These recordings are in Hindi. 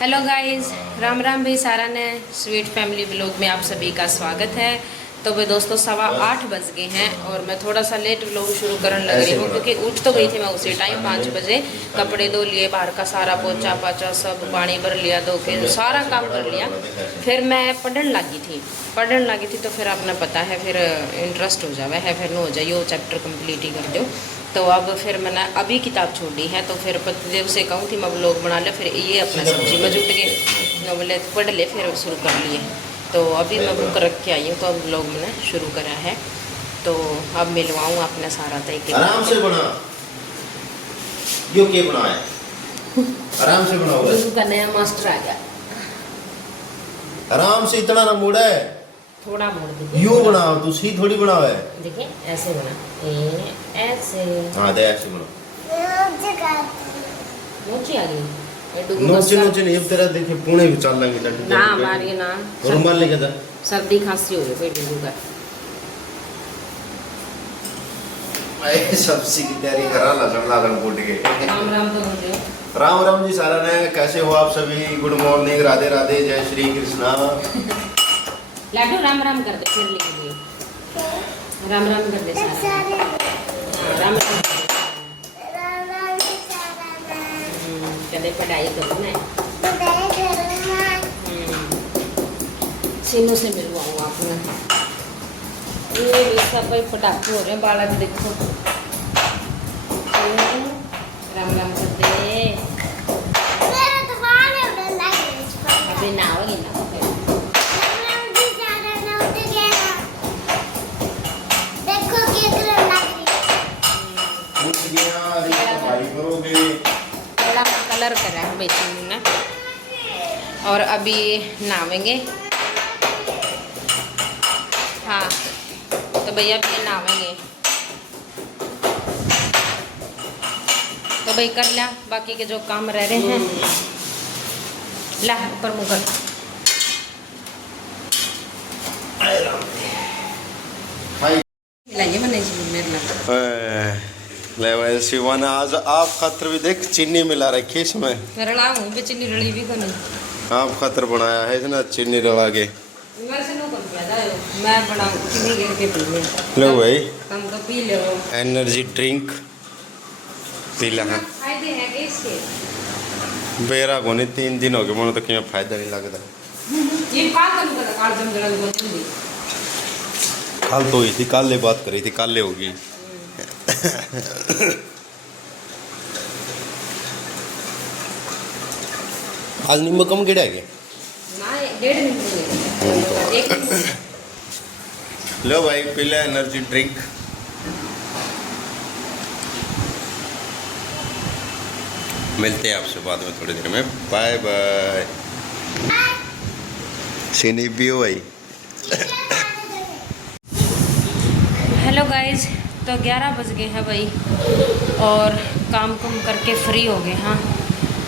हेलो गाइस, राम राम भाई सारा ने स्वीट फैमिली ब्लॉग में आप सभी का स्वागत है। तो भाई दोस्तों 8:15 बज गए हैं और मैं थोड़ा सा लेट व्लॉग शुरू करने लग रही हूँ क्योंकि उठ तो गई थी मैं उसी टाइम 5 बजे। कपड़े धो लिए, बाहर का सारा पोछा पाचा सब पानी भर लिया, धो के सारा काम कर लिया। फिर मैं पढ़ने लगी थी तो फिर आपने पता है फिर इंटरेस्ट हो जावे है, फिर न हो जाए वो चैप्टर कंप्लीट ही कर दो। तो अब फिर मैंने अभी किताब छोड़ी है तो फिर पतिदेव से कहूँ थी मैं व्लॉग बना ले, फिर ये अपना सब्जी में जुट गए बोले पढ़ ले, फिर शुरू कर लिए। तो अभी मैं बुक रख के आई हूँ तो अब व्लॉग मैंने शुरू करा है। तो अब मिलवाऊँ अपना सारा तय आराम से बना यो के बनाया आराम से बनाओ। का नया मास्टर आ गया। आराम से इतना ना मोड़ा है, थोड़ा मोड़ दीजिए। यू बनाओ तू सी थोड़ी बनाओ है। देखिए ऐसे बना, ऐसे। हाँ दे ऐसे बनाओ। मोची आ गई नोचे नोचे नहीं अब तेरा देखिए पुणे भी चल लगी था ना मारिए ना, रुमाल लेके जा। सर्दी खांसी हो गई कोई डूबू का। मैं सब्जी की तैयारी करा लसन लागन फूट के। राम राम तो बोल रहे हो। राम राम जी सारा ने, कैसे हो आप सभी? गुड मॉर्निंग, राधे राधे, जय श्री कृष्णा। लाडू राम राम कर दे फिर लिख लिए। राम राम कर दे सारा। राम राम कदे पढ़ाई करो ना। सीनों से मिलवाऊँ आपने। ये सब भाई पटाखे हो रहे हैं, बालक देखो। राम राम कर दे। अभी नाओगी ना फिर। कलर करा है बेचने ने और अभी नहावेंगे। हाँ तो भैया अभी नहावेंगे तो भाई कर लिया, बाकी के जो काम रह रहे हैं ला ऊपर मुँह कर। मिलाइए मैंने मेरे में ले भाई शिवाना, आज आप खातर भी देख चीनी मिला रखी इसमें। रला हूँ भी चीनी रली भी कोनी। आप खातर बनाया है ना चीनी रला के। वैसे नो कर पैदा है, मैं बनाऊँ चीनी गिर के पी ले। लो भाई हम तो पी ले वो एनर्जी ड्रिंक पी ला। फायदे हैं कि इसके? बेरा को नहीं 3 दिन हो गए मैंने तो क्यों फायदा नहीं लगता। ये काल कम कर काल जम जड़ा को जल्दी। कल तो हुई थी, कल ले बात करी थी, कल ले होगी। आज नींबू कम गिरा है ना 1.5 मिनट हो गए। 1 मिनट। लो भाई पी ले एनर्जी ड्रिंक। मिलते हैं आपसे बाद में थोड़ी देर में। Bye bye. सीनी पियो भाई। हेलो गाइज, तो 11 बज गए हैं भाई और काम करके फ्री हो गए। हाँ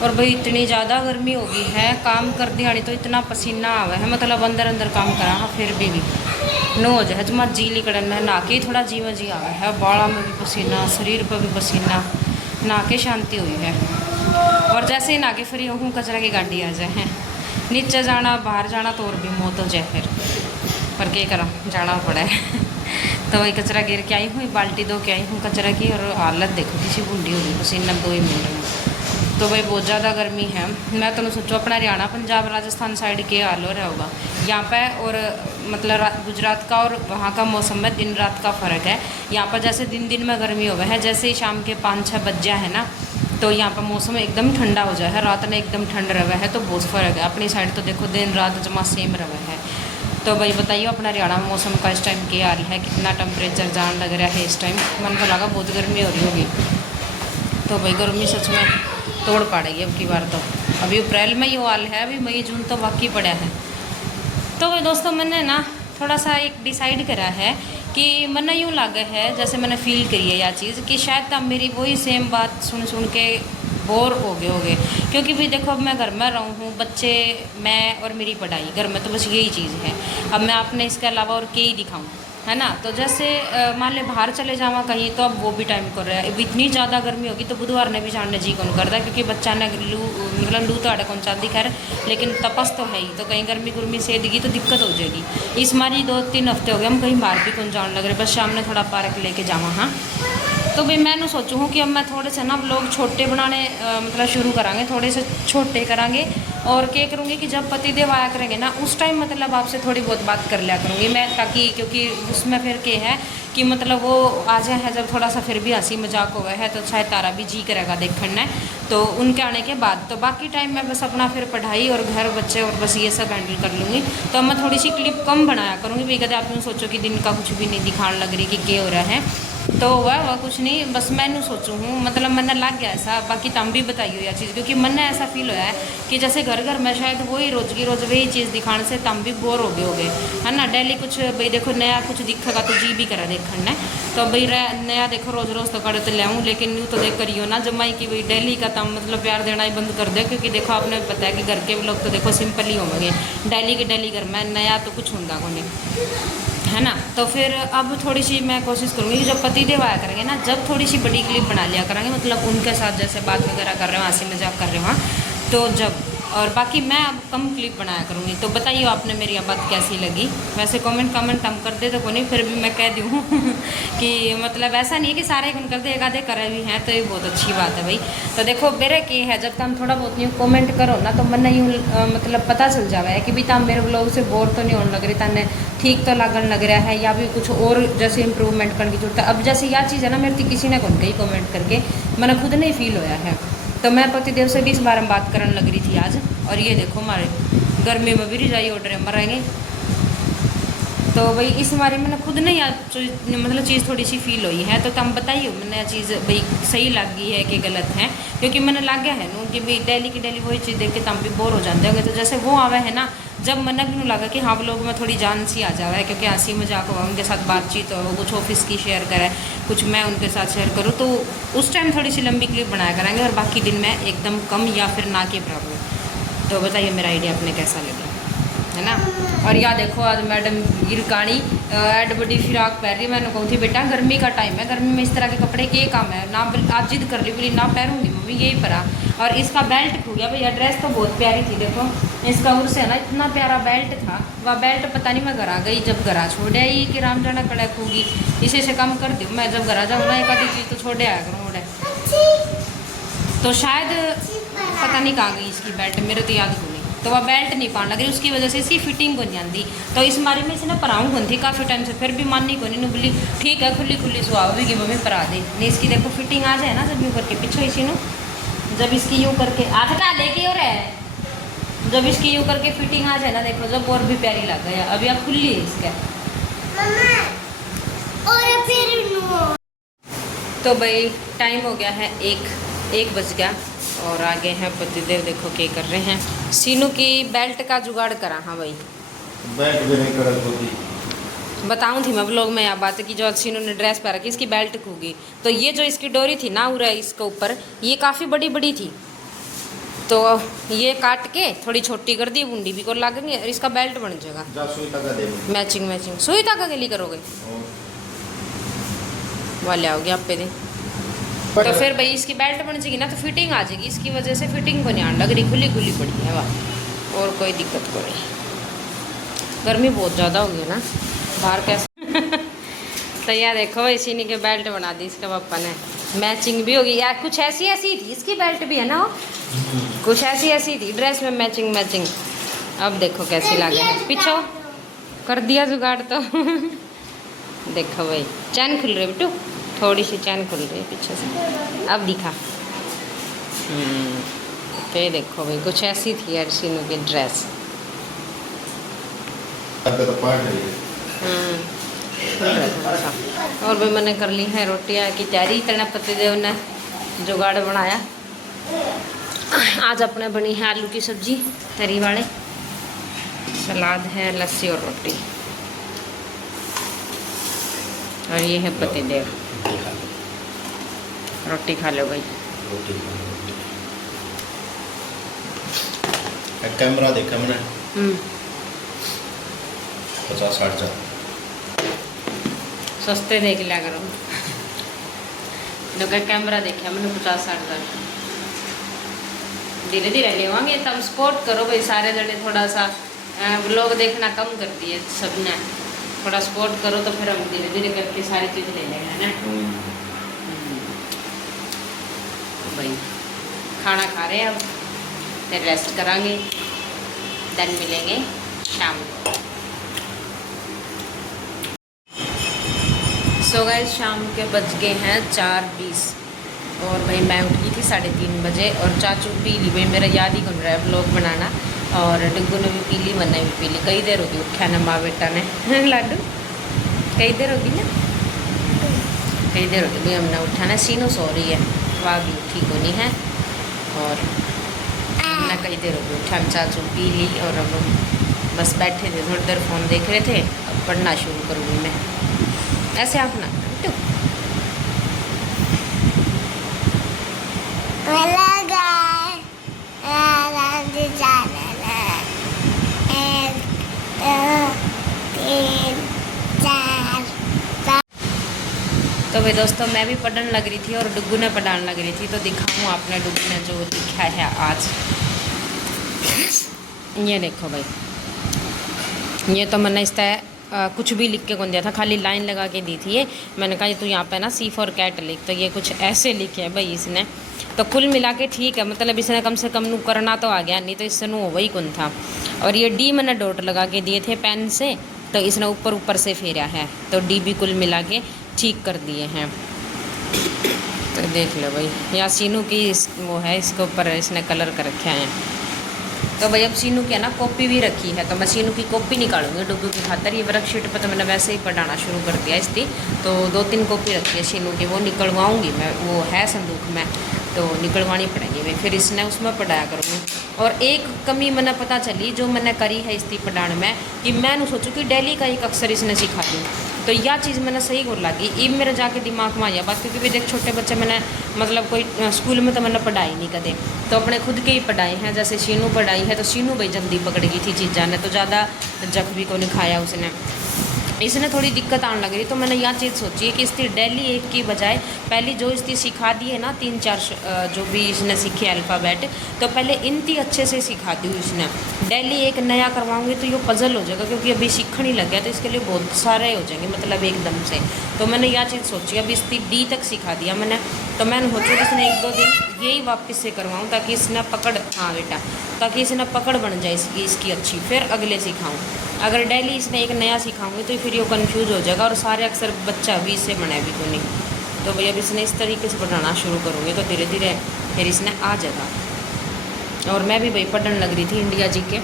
और भाई इतनी ज़्यादा गर्मी हो गई है, काम कर दिहाड़ी तो इतना पसीना आवा है, मतलब अंदर अंदर काम करा। हाँ फिर भी नो हो जाए जमा जी लिकड़न में नहा के थोड़ा जीवा जी आवा है, बाड़ा में भी पसीना, शरीर पर भी पसीना, नहा के शांति हुई है। और जैसे ही नहा के फ्री हूँ कचरा की गाड़ी आ जाए, नीचे जाना बाहर जाना तो और भी मौत हो जाए फिर, पर क्या करा जाना पड़ा है। तो वही कचरा गिर के आई हूँ, बाल्टी धो के आई हूँ कचरा की, और हालत देखो किसी बूढ़ी हो गई पसीना 2 ही मिनट में। तो भाई बहुत ज़्यादा गर्मी है। मैं तो सोचो अपना हरियाणा पंजाब राजस्थान साइड के हाल हो रहा होगा यहाँ पे, और मतलब गुजरात का और वहाँ का मौसम में दिन रात का फ़र्क है। यहाँ पर जैसे दिन दिन में गर्मी हो गया है, जैसे ही शाम के 5-6 बज जाए है ना तो यहाँ पर मौसम एकदम ठंडा हो जाए है, रात में एकदम ठंड रहा है। तो बहुत फ़र्क है। अपनी साइड तो देखो दिन रात जमा सेम रहा है। तो भाई बताइए अपना हरियाणा में मौसम का इस टाइम क्या हाल है, कितना टेम्परेचर जान लग रहा है इस टाइम? मन को लगा बहुत गर्मी हो रही होगी। तो भाई गर्मी सच में तोड़ पड़ेगी अब की बार। तो अभी अप्रैल में ही हाल है, अभी मई जून तो बाकी पड़ा है। तो भाई दोस्तों मैंने ना थोड़ा सा एक डिसाइड करा है कि मैंने यूँ लगा है जैसे मैंने फील करी है यह चीज़ कि शायद अब मेरी वही सेम बात सुन के बोर हो गए क्योंकि भाई देखो अब मैं घर में रहूँ हूँ, बच्चे मैं और मेरी पढ़ाई, घर में तो बस यही चीज़ है। अब मैं आपने इसके अलावा और क्या ही दिखाऊँ? है ना। तो जैसे मान ले बाहर चले जावा कहीं तो अब वो भी टाइम कर रहा है। अब इतनी ज़्यादा गर्मी होगी तो बुधवार ने भी जाने जी कौन करता है, क्योंकि बच्चा ने लू मतलब लू तो आड़ा कौन चाहती खैर, लेकिन तपस तो है ही, तो कहीं गर्मी गुर्मी से देगी तो दिक्कत हो जाएगी। इस मारी 2-3 हफ्ते हो गए हम कहीं बाहर भी कौन जाने लग रहे, बस शाम ने थोड़ा पार्क लेके जावा। हाँ तो भाई मैंने सोचूँ हूँ कि अब मैं थोड़े से ना व्लॉग छोटे बनाने मतलब शुरू करांगे, थोड़े से छोटे करांगे। और क्या करूँगी कि जब पतिदेव आया करेंगे ना उस टाइम मतलब आपसे थोड़ी बहुत बात कर लिया करूँगी मैं, ताकि क्योंकि उसमें फिर क्या है कि मतलब वो आ जाए है जब थोड़ा सा फिर भी हंसी मजाक हो गया है तो शायद तारा भी जी करेगा देखना है। तो उनके आने के बाद तो बाकी टाइम मैं बस अपना फिर पढ़ाई और घर बच्चे और बस ये सब हैंडल कर लूँगी। तो मैं थोड़ी सी क्लिप कम बनाया करूँगी भाई, कदे आप सोचो कि दिन का कुछ भी नहीं दिखाने लग रही कि क्या हो रहा है। तो वह कुछ नहीं, बस मैंने सोचूँ हूँ मतलब मैंने लग गया ऐसा, बाकी तुम भी बताइए यह चीज़, क्योंकि मैंने ऐसा फील होया है कि जैसे घर घर में शायद वही रोज की रोज वही चीज़ दिखाने से तुम भी बोर हो गए है ना। डेली कुछ भाई देखो नया कुछ दिखेगा तो जी भी करा देखना है। तो भाई नया देखो रोज़ रोज़ तो करे तो ले आऊँ, लेकिन यूँ तो देख करियो ना जमाई कि भाई डेली का तम मतलब प्यार देना ही बंद कर दे, क्योंकि देखो आपने बताया कि घर के लोग तो देखो सिंपल ही होंगे, डेली के डेली घर में नया तो कुछ होगा को नहीं, है ना। तो फिर अब थोड़ी सी मैं कोशिश करूँगी कि जब पतिदेव आया करेंगे ना जब थोड़ी सी बड़ी क्लिप बना लिया करेंगे, मतलब उनके साथ जैसे बात वगैरह कर रहे हो हंसी मजाक कर रहे हो। हाँ तो जब और बाकी मैं अब कम क्लिप बनाया करूँगी। तो बताइए आपने मेरी ये बात कैसी लगी। वैसे कमेंट हम कर दे तो को नहीं, फिर भी मैं कह दूँ कि मतलब ऐसा नहीं है कि सारे कौन करते एक आधे करे भी हैं तो ये बहुत अच्छी बात है भाई। तो देखो मेरे के है जब तुम थोड़ा बहुत यूँ कमेंट करो ना तो मन यूँ मतलब पता चल जावा है कि भाई तुम मेरे ब्लॉग से बोर तो नहीं होने लग रही, तने ठीक तो लगन लग रहा है या भी कुछ और जैसे इंप्रूवमेंट करने की जरूरत है। अब जैसे यह चीज़ है ना मेरे किसी ने कौन कही कमेंट करके मैंने खुद नहीं फील होया है। तो मैं पतिदेव से भी इस बारे में बात करने लग रही थी आज, और ये देखो हमारे गर्मी में भी रजाई ऑर्डर मरेंगे। तो भाई इस बारे में मैंने खुद नहीं मतलब चीज़ थोड़ी सी फील हुई है। तो तुम बताइए मैंने यह चीज़ भाई सही लग गई है कि गलत है, क्योंकि मैंने लग गया है ना कि भाई डेली की डेली वही चीज़ देख के तुम भी बोर हो जाते होंगे। तो जैसे वो आवे है ना जब मन भी लगा कि हाँ लोग में थोड़ी जान सी आ जावा है, क्योंकि हंसी मजाक होगा उनके साथ बातचीत हो, कुछ ऑफिस की शेयर करे कुछ मैं उनके साथ शेयर करूँ, तो उस टाइम थोड़ी सी लंबी क्लिप बनाया करेंगे और बाकी दिन में एकदम कम या फिर ना के बराबर। तो बताइए मेरा आइडिया अपने कैसा लगा, है ना। और या देखो आज मैडम गिरकानी एड बड़ी फिराक पहन रही है। मैंने कहूँ थी बेटा गर्मी का टाइम है, गर्मी में इस तरह के कपड़े के काम है ना, आज जिद कर ली बोली ना पहनूंगी मम्मी यही परा। और इसका बेल्ट खो गया भैया, ड्रेस तो बहुत प्यारी थी देखो इसका उर्स है ना इतना प्यारा बेल्ट था, वह बेल्ट पता नहीं मैं घर आ गई जब घर आ छोड़ आई कि राम जाना कड़ा खूगी इसे से कम कर दूँ मैं, जब घर आ जाऊँ ना एक आधी चीज़ तो छोड़े आया करूँ उड़े। तो शायद पता नहीं कहाँ गई इसकी बेल्ट, मेरे तो याद नहीं। तो वह बेल्ट नहीं पाने लगी उसकी वजह से इसकी फिटिंग बन जाती। तो इस बारे में इसे ना पराऊँ बन थी काफ़ी टाइम से, फिर भी माननी को नहीं बोली ठीक है खुली खुली सुहाव भी कि मम्मी परा दे नहीं। इसकी देखो फिटिंग आ जाए ना जब यूँ करके पीछे इसी नो जब इसकी यूँ करके हाथ का लेके और है जब इसकी यूँ करके फिटिंग आ जाए ना देखो जब और भी प्यारी लग गया। अभी आप खुली है इसका। तो भाई टाइम हो गया है 1 बज गया और आगे हैं पतिदेव देखो क्या कर रहे हैं। सीनू की बेल्ट का जुगाड़ करा। हाँ भाई बेल्ट भी नहीं कर होती बताऊँ थी मैं ब्लॉग में यह बात कि जो सीनू ने ड्रेस पहन रखी इसकी बेल्ट खूगी, तो ये जो इसकी डोरी थी ना उरा इसके ऊपर ये काफ़ी बड़ी बड़ी थी, तो ये काट के थोड़ी छोटी कर दी बूंदी भी को लागेंगे और इसका बेल्ट बन जाएगा। जा सुई धागा दे मैचिंग सुई धागा के लिए करोगे वाले आओगे आप पे दिन। तो फिर भाई इसकी बेल्ट बन जाएगी ना तो फिटिंग आ जाएगी, इसकी वजह से फिटिंग को नहीं आने लग रही, खुली खुली पड़ी है वाह। और कोई दिक्कत को नहीं, गर्मी बहुत ज़्यादा हो गई ना बाहर कैसे तो यार देखो इसी ने के बेल्ट बना दी इसके पापा ने, मैचिंग भी होगी यार। कुछ ऐसी ऐसी थी इसकी बेल्ट भी है ना, कुछ ऐसी थी ड्रेस में मैचिंग। अब देखो कैसी लगे है, पीछे कर दिया जुगाड़ तो देखो भाई चैन खुल रही है बिट्टू, थोड़ी सी चैन खुल रही है पीछे से अब दिखा। तो ये देखो भाई कुछ ऐसी थी यार सीनू की ड्रेस। और भाई मैंने कर ली है रोटियां की तैयारी, तेना पतिदेव ने जुगाड़ बनाया। आज अपने बनी है आलू की सब्जी तरी वाले, सलाद है, लस्सी और रोटी। और ये है पतिदेव, रोटी खा लो भाई। कैमरा देखा मैंने 50-60 जा सस्ते देख लिया करो। लोग कैमरा देखा मैंने 50-60 का। धीरे धीरे लेवांगे, तब सपोर्ट करो भाई सारे जने, थोड़ा सा व्लॉग देखना कम कर दिए सबने, थोड़ा सपोर्ट करो तो फिर हम धीरे धीरे करके सारी चीज़ ले लेंगे, है ना भाई। खाना खा रहे हैं अब, फिर रेस्ट करांगे, देन मिलेंगे शाम को। सो गाइस शाम के बज गए हैं 4:20 और भाई मैं उठी थी 3:30 बजे और चाचू पी ली भाई, मेरा याद ही कर रहा है ब्लॉग बनाना। और डुग्गू ने भी पी ली, मैंने भी पी ली। कई देर होगी उठा ना माँ बेटा ने लाडू, कई देर होगी ना, कई देर होगी भाई हमने उठा ना। सीनू सो रही है, वह भी उठी को नहीं है और हमने कई देर होगी उठा। चाचू पी ली और अब बस बैठे थे, थोड़ी देर फ़ोन देख रहे थे। अब पढ़ना शुरू करूँगी मैं। ऐसे आप ना तो भाई दोस्तों मैं भी पढ़ने लग रही थी और डुग्गू ने पढ़ाने लग रही थी। तो दिखाऊँ आपने डुग्गू ने जो लिखा है आज। ये देखो भाई, ये तो मैंने इस तरह कुछ भी लिख के कौन दिया था, खाली लाइन लगा के दी थी। ये मैंने कहा ये तू यहाँ पे ना C फॉर कैट लिख, तो ये कुछ ऐसे लिखे है भाई इसने। तो कुल मिला के ठीक है, मतलब इसने कम से कम नू करना तो आ गया, नहीं तो इससे नू वही कौन था। और ये D मैंने डॉट लगा के दिए थे पेन से, तो इसने ऊपर ऊपर से फेरा है, तो D भी कुल मिला के ठीक कर दिए हैं। तो देख लो भाई, यहाँ सीनू की वो है, इसके ऊपर इसने कलर कर रखे हैं। तो भाई अब सीनू की है ना कॉपी भी रखी है, तो मैं सीनू की कॉपी निकालूंगी डुग्गू की खातर। ये वर्कशीट पर तो मैंने वैसे ही पढ़ाना शुरू कर दिया इसकी, तो 2-3 कॉपी रखी है सीनू की, वो निकलवाऊंगी मैं। वो है संदूक में, तो निकलवानी पड़ेगी भाई, फिर इसने उसमें पढ़ाया करूँगी। और एक कमी मैंने पता चली जो मैंने करी है इसकी पढ़ाने में, कि मैं सोचूँ कि डेली का एक अक्सर इसने सिखा दूँ। तो यह चीज़ मैंने सही बोल लगी, ये मेरे जाके दिमाग में आया बात। क्योंकि भी देख छोटे बच्चे मैंने मतलब कोई स्कूल में तो मैंने पढ़ाई नहीं कदे, तो अपने खुद के ही पढ़ाए हैं। जैसे सीनू पढ़ाई है, तो सीनू भाई जल्दी पकड़ गई थी चीज़ा ने, तो ज़्यादा जख भी को नहीं खाया उसने। इसने थोड़ी दिक्कत आने लग रही, तो मैंने यह चीज़ सोची है कि इसकी डेली एक की बजाय पहली जो इसकी सिखा दी है ना 3-4 जो भी इसने सीखे अल्फ़ाबेट, तो पहले इनती अच्छे से सिखा दी इसने। डेली एक नया करवाऊंगी तो ये पजल हो जाएगा, क्योंकि अभी सीखने ही लग गया, तो इसके लिए बहुत सारे हो जाएंगे मतलब एकदम से। तो मैंने यह चीज़ सोची, अभी इसकी D तक सिखा दिया मैंने, तो मैंने सोचा कि इसने 1-2 दिन यही वापस से करवाऊँ, ताकि इसने पकड़, हाँ बेटा, ताकि इसने पकड़ बन जाए इसकी अच्छी, फिर अगले सिखाऊँ। अगर डेली इसने एक नया सिखाऊंगी तो फिर ये कंफ्यूज हो जाएगा, और सारे अक्सर बच्चा भी इससे बने भी को नहीं। तो भैया अब इसने इस तरीके से पढ़ाना शुरू करूँगी, तो धीरे धीरे फिर इसने आ जाएगा। और मैं भी भाई पढ़ने लग रही थी इंडिया जी के,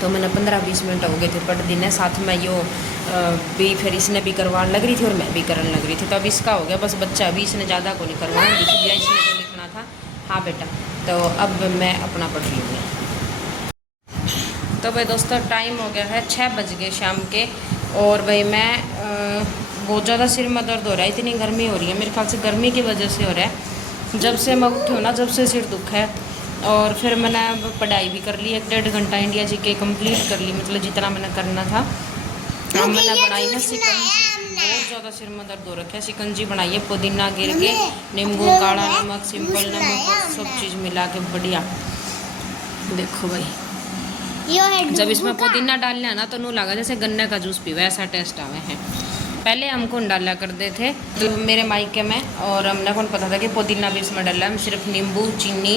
तो मैंने 15-20 मिनट हो गए थे पढ़ दिन साथ में यो भी, फिर इसने भी करवाने लग रही थी और मैं भी करने लग रही थी। तो अब इसका हो गया बस बच्चा, अभी इसने ज़्यादा को नहीं करवाना, लिख दिया इसने जो लिखना था। हाँ बेटा, तो अब मैं अपना पढ़ लूँगी। तो भाई दोस्तों टाइम हो गया है 6 बज गए शाम के, और भाई मैं बहुत ज़्यादा सिर में दर्द हो रहा है, इतनी गर्मी हो रही है, मेरे ख्याल से गर्मी की वजह से हो रहा है। जब से मैं उठी हूँ ना, जब से सिर दुख है। और फिर मैंने पढ़ाई भी कर ली, 1-1.5 घंटा इंडिया जी के कंप्लीट कर ली, मतलब जितना मैंने करना था। मैंने बनाई ना शिकंजी, बहुत ज़्यादा सिर में दर्द हो रखा है। शिकंजी बनाई है, पुदीना गिर के, नींबू, काला नमक, सिंपल नमक, सब चीज़ मिला के बढ़िया। देखो भाई, जब इसमें पुदीना डालना है ना, तो नू लगा जैसे गन्ने का जूस पीवा, ऐसा टेस्ट आवे है। पहले हम कौन डाला करते थे तो मेरे मायके में, और हमने कौन पता था कि पुदीना भी इसमें डाला। हम सिर्फ नींबू, चीनी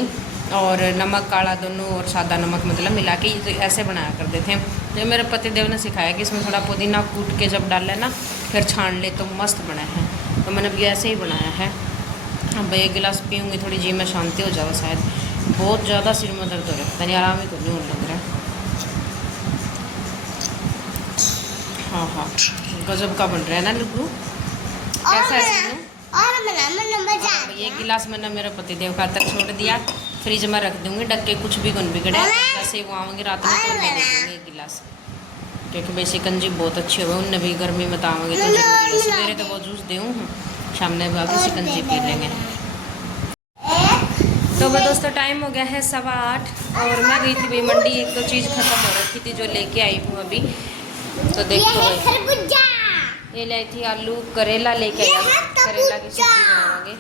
और नमक काला दोनों और सादा नमक मतलब मिला के तो ऐसे बनाया करते थे। तो मेरे पति देव ने सिखाया कि इसमें थोड़ा पुदीना कूट के जब डाल लेना, फिर छान ले, तो मस्त बना है। तो मैंने भी ऐसे ही बनाया है। अब 1 गिलास पीऊँगी, थोड़ी जी में शांति हो जाओ शायद। बहुत ज़्यादा सिर में दर्द हो रहा है, यानी आराम ही तो नहीं लग रहा है। हाँ, गजब का बन रहा है ना लड्डू, कैसा है सीनू? और 1 गिलास मैंने मेरे पति देव का तक छोड़ दिया, फ्रिज में रख दूँगी ढक के, कुछ भी कौन बिगड़े। जैसे वो आऊँगी रात में तो मैं दे दूँगी 1 गिलास, क्योंकि भाई शिकंजी बहुत अच्छी हुई। उनने भी गर्मी में तो आऊँगी तो जरूरी है। सवेरे तो वो जूस दूँ, शाम में भी शिकंजी पी लेंगे। तो भाई दोस्तों टाइम हो गया है 8:15, और मैं गई थी भाई मंडी, 1-2 चीज़ ख़त्म हो रखी थी जो लेके आई हूँ अभी। तो देखो भाई, ये लाई थी आलू, करेला लेके आया, करेला की सब्जी बनावांगे,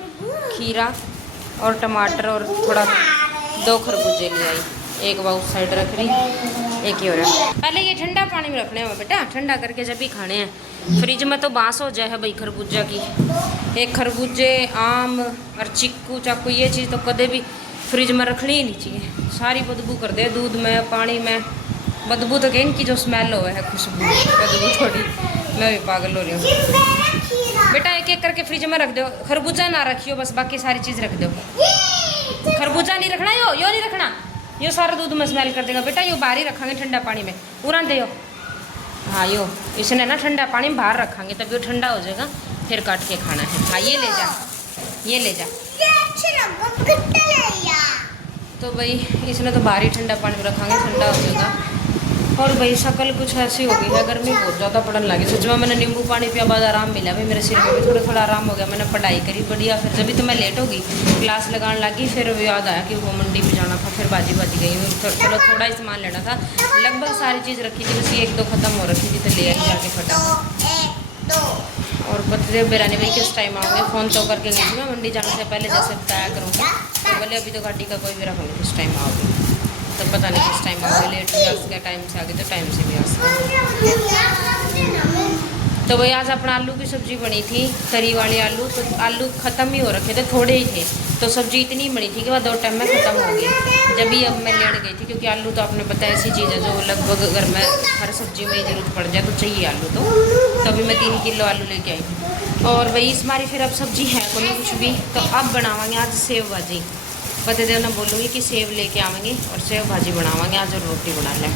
खीरा और टमाटर और थोड़ा 2 खरबूजे ले आई, एक बार उस साइड रख रही, एक ही हो रहा है। पहले ये ठंडा पानी में रखने हैं बेटा, ठंडा करके जब भी खाने हैं। फ्रिज में तो बांस हो जाए है भाई खरबूजा की। एक खरबूजे, आम और चिक्कू चाकू ये चीज़ तो कदे भी फ्रिज में रखनी ही नहीं चाहिए, सारी बदबू कर दे, दूध में पानी में बदबू। तो कहीं इनकी जो स्मेल हो है, खुशबू बदबू थोड़ी, मैं भी पागल हो रही हूँ। बेटा एक एक करके फ्रिज में रख दो, खरबूजा ना रखियो बस, बाकी सारी चीज़ रख दो। खरबूजा नहीं रखना, यो नहीं रखना, यो सारा दूध में स्मेल कर देगा बेटा। यो बाहर ही रखेंगे ठंडा पानी में, उड़ान दे। हाँ यो इसने ना ठंडा पानी में बाहर रखेंगे, तब यो ठंडा हो जाएगा, फिर काट के खाना है। हाँ ये ले जा, ये ले जा। तो भाई इसने तो बाहर ही ठंडा पानी में रखेंगे, ठंडा हो जाएगा। और भाई शक्ल कुछ ऐसी हो गई है, गर्मी बहुत ज़्यादा पड़ने लगी। सच में मैंने नींबू पानी पिया, बाद आराम मिला भाई, मेरे सिर में भी थोड़ा थोड़ा आराम हो गया। मैंने पढ़ाई करी बढ़िया, फिर जब भी तो मैं लेट हो गई, क्लास लगाने लगी, फिर याद आया कि वो मंडी में जाना था, फिर बाजी गई। चलो थोड़ा ही सामान लेना था, लगभग सारी चीज़ रखी थी, बस 1-2 ख़त्म हो रखी थी, तो ले आई जाके फटाफट। और पतले बेरानी भाई किस टाइम आओगे, फ़ोन तो करके गई थी मैं, मंडी जाने से पहले जैसे बताया करूँगी। तो बोले अभी तो गाड़ी का कोई भी रखोगे, किस टाइम आओगे, तो पता नहीं किस टाइम आओगे, लेट भी आ सके, टाइम से आगे तो टाइम से भी आ सके। तो भाई आज अपना आलू की सब्ज़ी बनी थी, तरी वाले आलू। तो आलू ख़त्म ही हो रखे थे, थोड़े ही थे, तो सब्ज़ी इतनी बनी थी कि वह 2 टाइम में ख़त्म हो गई। जब भी अब मैं लेने गई थी, क्योंकि आलू तो आपने पता ऐसी चीज़ है जो लगभग घर में हर सब्ज़ी में ही ज़रूरत पड़ जाए, तो चाहिए आलू। तो अभी मैं 3 किलो आलू लेके आई थी। और वही इस हमारी फिर अब सब्ज़ी है को नहीं कुछ भी, तो अब बनावांगे आज सेव भाजी। पता देव ना बोलूँगी कि सेव लेके आवेंगे और सेव भाजी बनावांगे आज, और रोटी बना लें।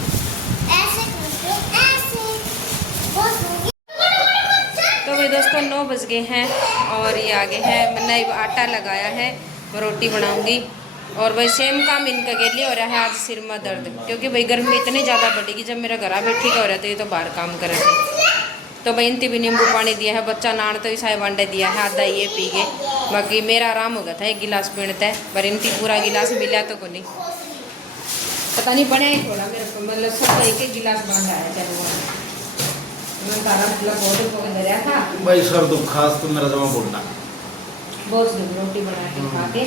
तो भाई दोस्तों 9 बज गए हैं और ये आगे है, मैंने आटा लगाया है, मैं रोटी बनाऊंगी। और भाई सेम काम इनका के लिए हो रहा है आज, सिर में दर्द, क्योंकि भाई गर्मी इतनी ज़्यादा बढ़ेगी। जब मेरा घर बैठी का हो रहा था, ये तो बाहर काम कर रहे थे। तो भाई इनती भी नींबू पानी दिया है, बच्चा नान तो ईसाई बांडे दिया है, आधा ये पी गए, बाकी मेरा आराम हो गया था 1 गिलास पीणता है, पर इनती पूरा गिलास मिला तो को नहीं, पता नहीं बने ही थोड़ा मेरे को, मतलब सब 1-1 गिलास बांधा है। चलो था भाई सर दुख खास तो मेरा जमा बोलना बहुत रोटी बना के खा के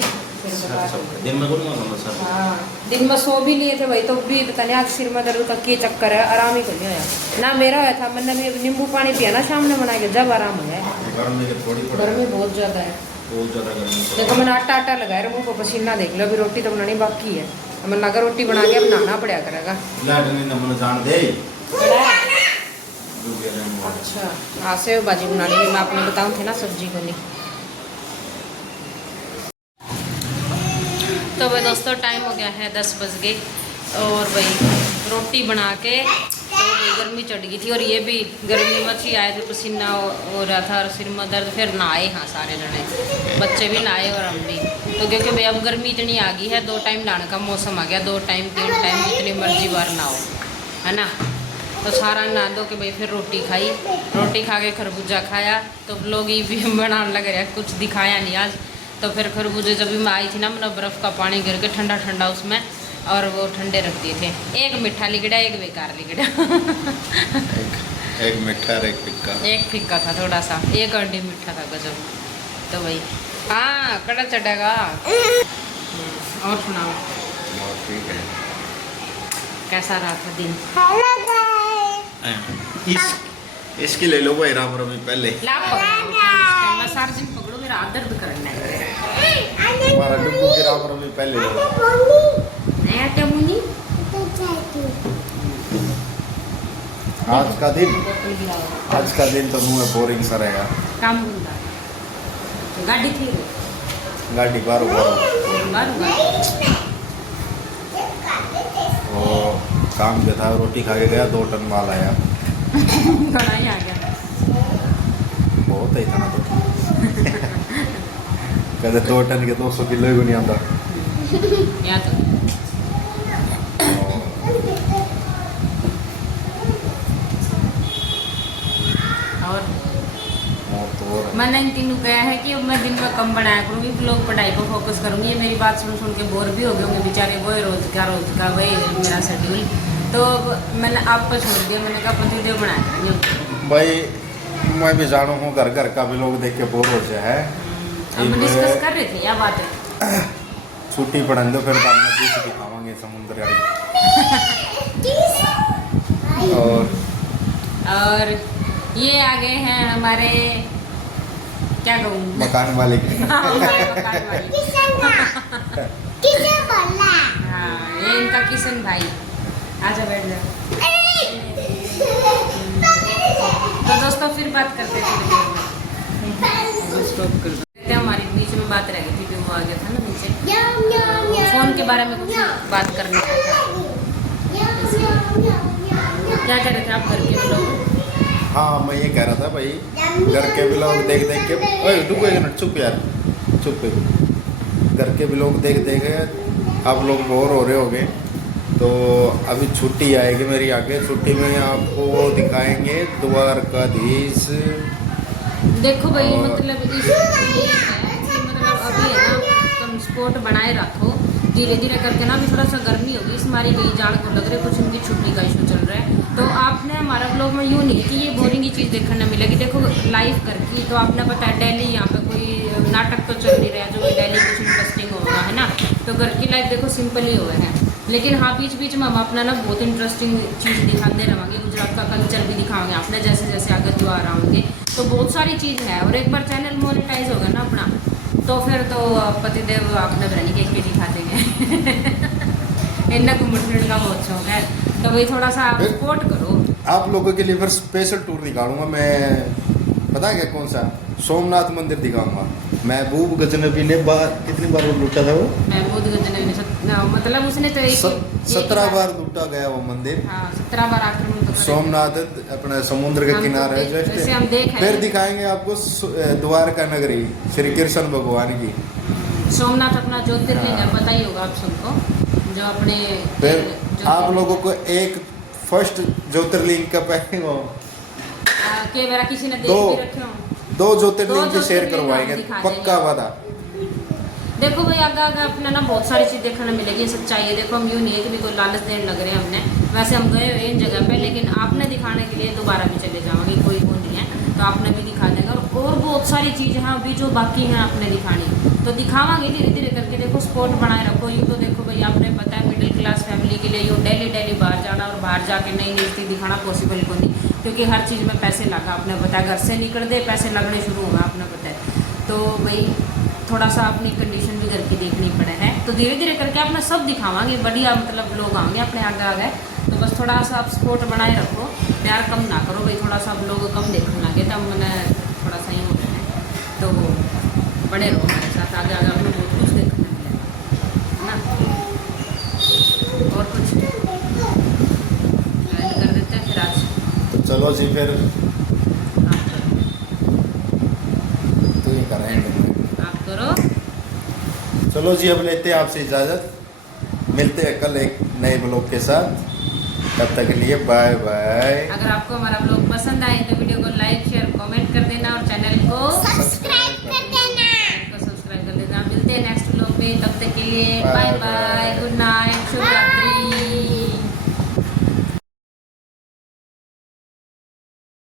दिन में बोलूँगा सर। हाँ दिन में सो भी लिए थे भाई, तो भी पता नहीं आज सिर में दर्द का के चक्कर है, आराम ही नहीं होया ना मेरा होया था। मैंने नींबू पानी पिया ना शाम में बना के, जब आराम होया। गर्मी बहुत ज़्यादा है, बहुत ज़्यादा गर्मी। देखो मैंने आटा लगाया, मुँह को पसीना देख लो। अभी रोटी तो बनानी बाकी है, हमें लगा रोटी बना के अब नहाना पड़ा करेगा। अच्छा हाँ सेव भाजी बनानी है, मैं आपने बताऊँ थे ना सब्जी को नहीं। तो भाई दोस्तों टाइम हो गया है 10 बज गए, और भाई रोटी बना के, तो भाई गर्मी चढ़ गई थी, और ये भी गर्मी में ही आए थे, पसीना हो रहा था और सिर में दर्द। फिर नहाए, हाँ सारे जने बच्चे भी नहाए और हम भी। तो क्योंकि भाई अब गर्मी इतनी आ गई है, 2 टाइम नहाने का मौसम आ गया, 2 टाइम 3 टाइम जितनी मर्जी बार नहाओ, है ना। तो सारा नहा दो के भाई फिर रोटी खाई, रोटी खा के खरबूजा खाया। तो लोग ये भी बनाने लग रहा है, कुछ दिखाया नहीं आज। तो फिर खरबूजे जब भी मैं आई थी ना, मैंने बर्फ़ का पानी गिर के ठंडा ठंडा उसमें, और वो ठंडे रख दिए थे। एक मीठा लिगड़ा, एक बेकार लिगड़ा। एक मीठा और एक फिक्का। एक फिक्का था थोड़ा सा, एक अंडी मीठा था गजब। तो भाई हाँ कड़ा चढ़ेगा। और सुनाओ ठीक है, कैसा रहा था दिन? इसकी ले लो भाई राम रमी पहले। मैं सारा दिन पकड़ो, मेरा हाथ दर्द करना है। हमारा डब्बू की राम रमी पहले ले लो। आज का दिन तो मुँह बोरिंग सा रहेगा। काम गाड़ी थी, गाड़ी बारो वो काम जो था, रोटी खा के गया, 2 टन माल आया। घड़ा ही आ गया, बहुत ही था ना। तो कहते 2 टन के 200 किलो ही नहीं आता। या तो और मैंने इन तीनों कहा है कि अब मैं दिन में कम बनाया करूँगी, लोग पढ़ाई को फोकस करूँगी। ये मेरी बात सुन के बोर भी हो गए होंगे बेचारे, वही रोज का वही मेरा शेड्यूल। तो मैंने आप पर छोड़ दिया, मैंने कहा पति देव बनाया भाई। मैं भी जानू हूँ घर घर का भी लोग देख के बोर हो जाए है। हम डिस्कस कर रहे थे क्या बात है। छुट्टी पड़न दो फिर तो हम बीच दिखावांगे समुद्र गाड़ी। और ये आ गए हैं हमारे क्या कहूँ मकान मालिक। हमारे मकान वाले। हाँ ये इनका किशन भाई। आजा बैठ जा। तो दोस्तों फिर बात करते थे हमारी बीच में बात रह गई थी कि वो आ गया था ना नीचे फोन के बारे में कुछ बात करने का था। क्या कह रहे थे आप घर के लोग। हाँ मैं ये कह रहा था भाई घर के भी लोग देख देख के ओए रुको एक मिनट चुप यार चुप। घर के भी लोग देख देख के आप लोग बोर हो रहे होगे तो अभी छुट्टी आएगी मेरी आगे। छुट्टी में आपको वो दिखाएंगे द्वारकाधीश। देखो भाई मतलब इस मतलब अभी है ना तुम स्पोर्ट बनाए रखो धीरे धीरे करके ना अभी थोड़ा सा गर्मी होगी इस मारी गई जान को लग रहा है कुछ इनकी छुट्टी का इशू चल रहा है। तो आपने हमारा ब्लॉग में यूँ नहीं है कि ये बोरिंग ही चीज़ देखने मिलेगी। देखो लाइव करके तो आपने पता है डेली यहाँ पे कोई नाटक तो चल नहीं रहा जो डेली कुछ इंटरेस्टिंग होगा है ना। तो घर की लाइफ देखो सिंपल ही हुए हैं लेकिन हाँ बीच बीच में हम अपना ना बहुत इंटरेस्टिंग चीज़ दिखाते रहेंगे। गुजरात का कल्चर भी दिखाएंगे अपने जैसे जैसे आगे द्वार आएंगे तो बहुत सारी चीज़ है। और एक बार चैनल मोनेटाइज होगा ना अपना तो फिर तो पतिदेव आपने बरानी के दिखा देंगे। इन्हें घूमने फिरने का बहुत शौक है तो वही थोड़ा सा आप सपोर्ट करो। आप लोगों के लिए फिर स्पेशल टूर दिखाऊंगा मैं। पता है क्या कौन सा सोमनाथ मंदिर दिखाऊंगा। महबूब गजनबी ने कितनी बार लूटा था वो। महबूब गजनबी ने मतलब उसने तो 17 बार लूटा गया वो मंदिर। हाँ 17 बार आक्रमण तो सोमनाथ अपने समुद्र के किनारे जैसे हम देख फिर दिखाएंगे आपको द्वारका नगरी श्री कृष्ण भगवान की। सोमनाथ अपना ज्योतिर्लिंग है पता ही होगा आप सबको जो अपने फिर आप लोगों को एक फर्स्ट ज्योतिर्लिंग का पहले वो किसी ने देख भी रखे हो 2 ज्योतिर्लिंग की शेयर करवाएंगे पक्का वादा। देखो भाई आगे आगे अपना ना बहुत सारी चीज़ देखने मिलेगी सच्चाई है। देखो हम यूँ नहीं है कि भी कोई लालच देने लग रहे हैं हमने वैसे हम गए हुए इन जगह पे लेकिन आपने दिखाने के लिए दोबारा भी चले जाओगे कोई वो नहीं है तो आपने भी दिखा देंगे। और बहुत सारी चीज़ें हैं अभी जो बाकी हैं आपने दिखानी तो दिखावांगे धीरे धीरे करके। देखो स्पोर्ट बनाए रखो यूँ तो देखो भाई आपने पता है मिडिल क्लास फैमिली के लिए यूँ डेली बाहर जाना और बाहर जाके नई नई चीज़ दिखाना पॉसिबल को नहीं क्योंकि हर चीज़ में पैसे लगा आपने पता है घर से निकल दे पैसे लगने शुरू हुआ आपने पता है। तो भाई थोड़ा सा अपनी कंडीशन भी घर की देखनी पड़े है तो धीरे धीरे करके अपना सब दिखावांगे बढ़िया मतलब लोग आएंगे अपने आगे आ गए तो बस थोड़ा सा आप सपोर्ट बनाए रखो प्यार कम ना करो भाई थोड़ा सा आप लोग कम देखने लगे तब मैंने थोड़ा सा ही हो रहा है तो बड़े रहो हमारे साथ आगे आगे अपने बहुत कुछ देखने मिलेगा ना। और कुछ ऐड कर देते हैं फिर आज तो चलो जी फिर तो ये करेंगे आप करो। चलो जी अब लेते हैं आपसे इजाज़त मिलते हैं कल एक नए ब्लॉग के साथ तब तक के लिए बाय बाय। अगर आपको हमारा ब्लॉग पसंद आए तो वीडियो को लाइक शेयर कमेंट कर देना और चैनल को सब्सक्राइब कर देना। मिलते हैं नेक्स्ट ब्लॉग में तब तक के लिए बाय बाय गुड नाइट शुभ रात्रि।